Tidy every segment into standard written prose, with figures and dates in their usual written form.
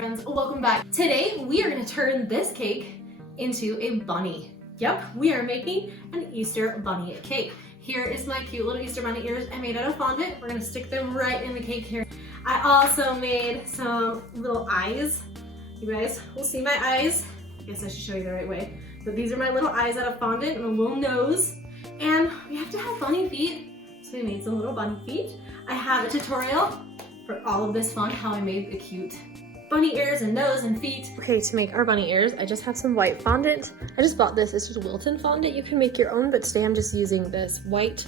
friends, welcome back. Today we are going to turn this cake into a bunny. Yep, we are making an Easter bunny cake. Here is my cute little Easter bunny ears I made out of fondant. We're going to stick them right in the cake here. I also made some little eyes. You guys will see my eyes. I guess I should show you the right way. But these are my little eyes out of fondant and a little nose. And we have to have bunny feet, so we made some little bunny feet. I have a tutorial for all of this fun, how I made the cute bunny ears and nose and feet. Okay, to make our bunny ears, I just have some white fondant. I just bought this, it's just Wilton fondant. You can make your own, but today I'm just using this white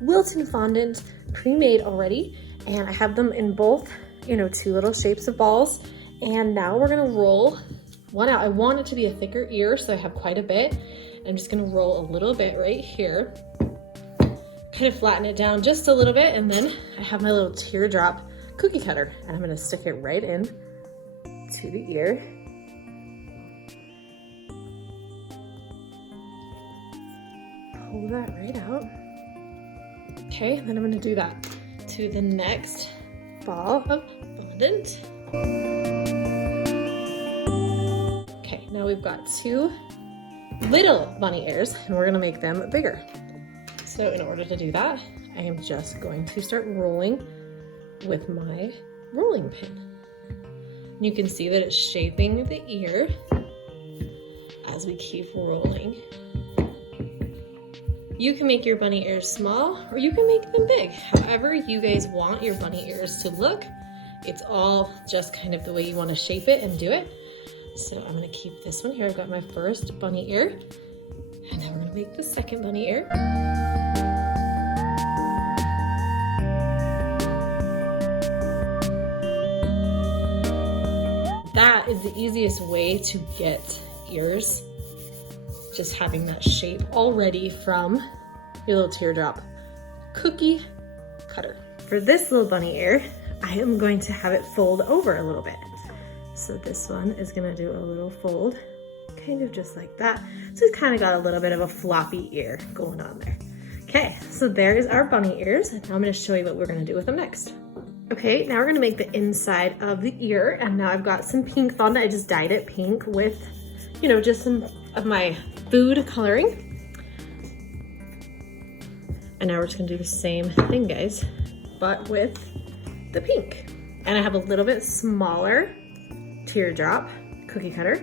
Wilton fondant, pre-made already. And I have them in both, two little shapes of balls. And now we're gonna roll one out. I want it to be a thicker ear, so I have quite a bit. I'm just gonna roll a little bit right here. Kind of flatten it down just a little bit, and then I have my little teardrop cookie cutter, and I'm gonna stick it right in to the ear. Pull that right out. Okay, and then I'm gonna do that to the next ball of fondant. Okay, now we've got two little bunny ears, and we're gonna make them bigger. So in order to do that, I am just going to start rolling with my rolling pin. You can see that it's shaping the ear as we keep rolling. You can make your bunny ears small, or you can make them big. However you guys want your bunny ears to look, it's all just kind of the way you want to shape it and do it. So I'm gonna keep this one here. I've got my first bunny ear, and then we're gonna make the second bunny ear. That is the easiest way to get ears, just having that shape already from your little teardrop cookie cutter. For this little bunny ear, I am going to have it fold over a little bit. So this one is gonna do a little fold, kind of just like that. So it's kind of got a little bit of a floppy ear going on there. Okay, so there is our bunny ears. And now I'm gonna show you what we're gonna do with them next. Okay, now we're gonna make the inside of the ear, and now I've got some pink fondant. I just dyed it pink with, just some of my food coloring. And now we're just gonna do the same thing, guys, but with the pink. And I have a little bit smaller teardrop cookie cutter.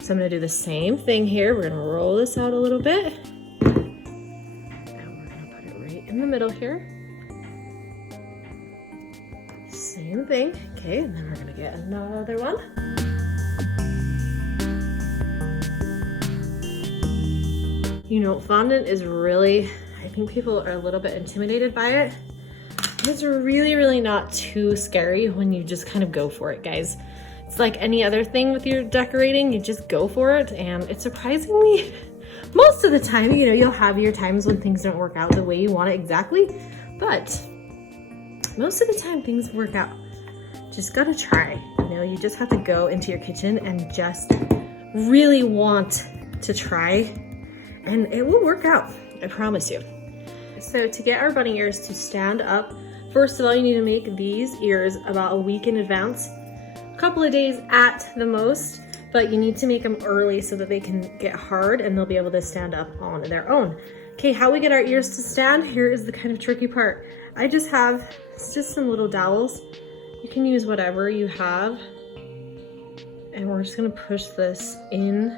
So I'm gonna do the same thing here. We're gonna roll this out a little bit. And we're gonna put it right in the middle here. Same thing, okay, and then we're gonna get another one. Fondant is really, I think people are a little bit intimidated by it. It's really, really not too scary when you just kind of go for it, guys. It's like any other thing with your decorating, you just go for it, and it's surprisingly, most of the time, you'll have your times when things don't work out the way you want it exactly, but most of the time things work out. Just gotta try. You just have to go into your kitchen and just really want to try, and it will work out, I promise you. So to get our bunny ears to stand up, first of all, you need to make these ears about a week in advance, a couple of days at the most, but you need to make them early so that they can get hard and they'll be able to stand up on their own. Okay, how we get our ears to stand, here is the kind of tricky part. I just have some little dowels. You can use whatever you have. And we're just gonna push this in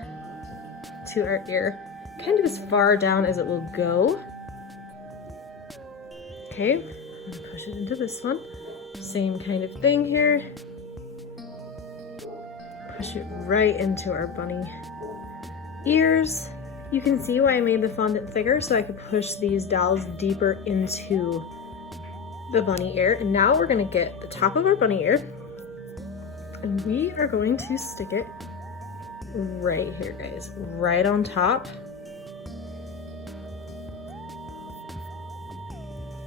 to our ear, kind of as far down as it will go. Okay, I'm gonna push it into this one. Same kind of thing here. Push it right into our bunny ears. You can see why I made the fondant thicker, so I could push these dowels deeper into the bunny ear. And now we're gonna get the top of our bunny ear, and we are going to stick it right here, guys, right on top.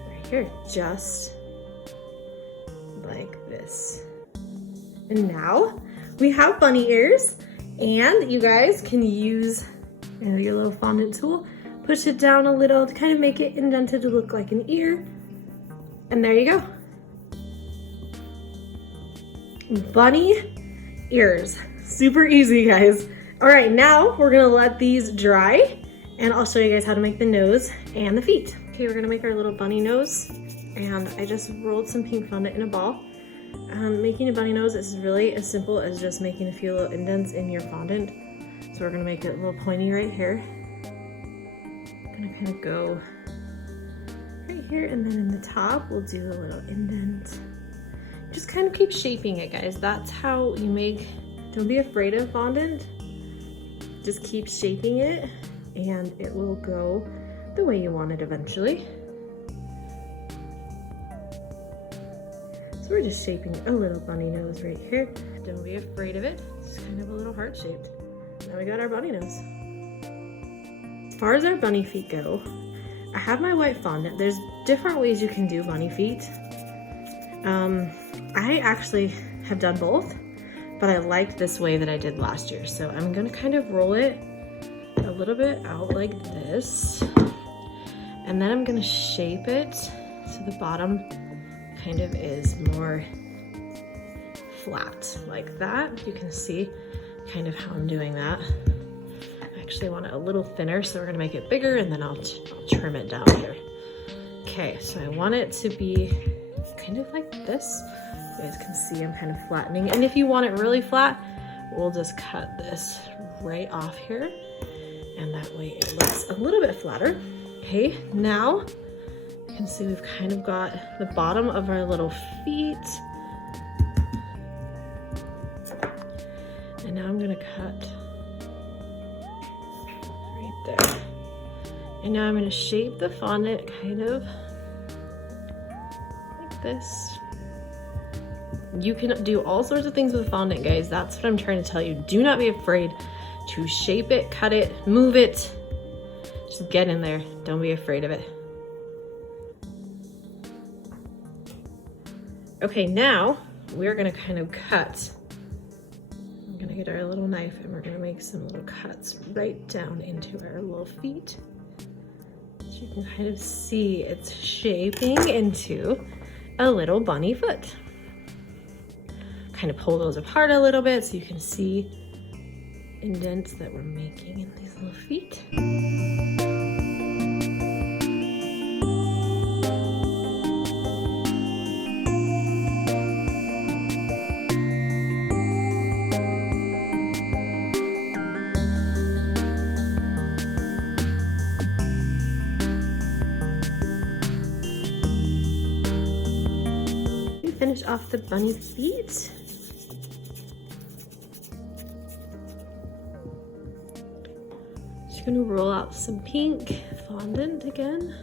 Right here, just like this. And now we have bunny ears, and you guys can use your little fondant tool, push it down a little to kind of make it indented to look like an ear. And there you go. Bunny ears. Super easy, guys. All right, now we're gonna let these dry and I'll show you guys how to make the nose and the feet. Okay, we're gonna make our little bunny nose, and I just rolled some pink fondant in a ball. Making a bunny nose is really as simple as just making a few little indents in your fondant. So we're gonna make it a little pointy right here. Gonna kind of go right here, and then in the top we'll do a little indent. Just kind of keep shaping it, guys. That's how you make, don't be afraid of fondant. Just keep shaping it and it will go the way you want it eventually. So we're just shaping a little bunny nose right here. Don't be afraid of it. It's kind of a little heart shaped. Now we got our bunny nose. As far as our bunny feet go, I have my white fondant. There's different ways you can do bunny feet. I actually have done both, but I liked this way that I did last year. So I'm gonna kind of roll it a little bit out like this. And then I'm gonna shape it so the bottom kind of is more flat like that. You can see kind of how I'm doing that. I actually want it a little thinner, so we're gonna make it bigger and then I'll trim it down here. Okay, so I want it to be kind of like this. You guys can see I'm kind of flattening. And if you want it really flat, we'll just cut this right off here. And that way it looks a little bit flatter. Okay, now you can see we've kind of got the bottom of our little feet. And now I'm gonna cut right there. And now I'm gonna shape the fondant kind of like this. You can do all sorts of things with fondant, guys. That's what I'm trying to tell you. Do not be afraid to shape it, cut it, move it. Just get in there. Don't be afraid of it. Okay, now we're gonna kind of cut. I'm gonna get our little knife and we're gonna make some little cuts right down into our little feet. So you can kind of see it's shaping into a little bunny foot. Kind of pull those apart a little bit so you can see indents that we're making in these little feet. We finish off the bunny feet. Just gonna roll out some pink fondant again.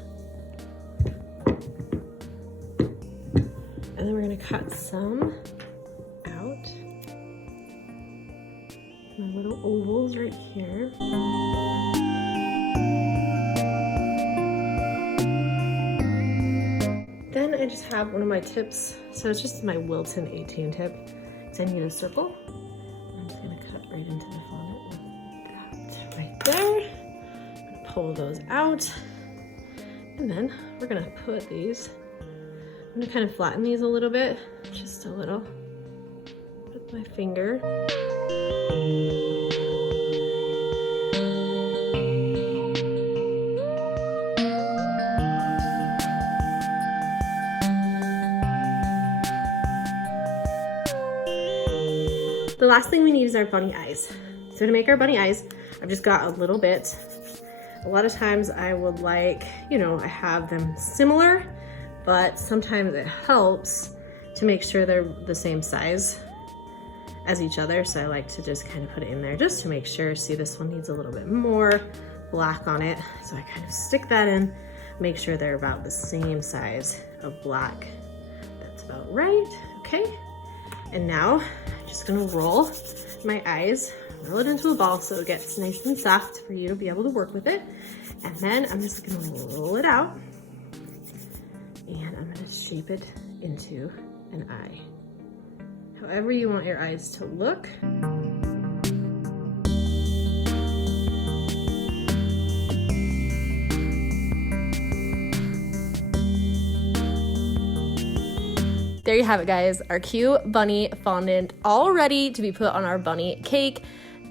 And then we're gonna cut some out. My little ovals right here. Then I just have one of my tips. So it's just my Wilton 18 tip. So I need a circle. I'm just gonna cut right into the fondant with that right there. I'm gonna pull those out. And then we're gonna put these, I'm gonna kind of flatten these a little bit, just a little, with my finger. The last thing we need is our bunny eyes. So to make our bunny eyes, I've just got a little bit. A lot of times I would like, you know, I have them similar, but sometimes it helps to make sure they're the same size as each other. So I like to just kind of put it in there just to make sure. See, this one needs a little bit more black on it. So I kind of stick that in, make sure they're about the same size of black. That's about right, okay? And now I'm just gonna roll my eyes, roll it into a ball so it gets nice and soft for you to be able to work with it. And then I'm just gonna roll it out and I'm gonna shape it into an eye. However you want your eyes to look. there you have it, guys. Our cute bunny fondant all ready to be put on our bunny cake.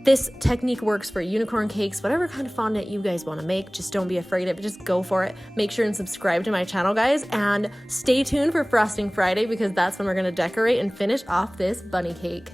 This technique works for unicorn cakes, whatever kind of fondant you guys want to make. Just don't be afraid of it. Just go for it. Make sure and subscribe to my channel, guys, and stay tuned for Frosting Friday because that's when we're going to decorate and finish off this bunny cake.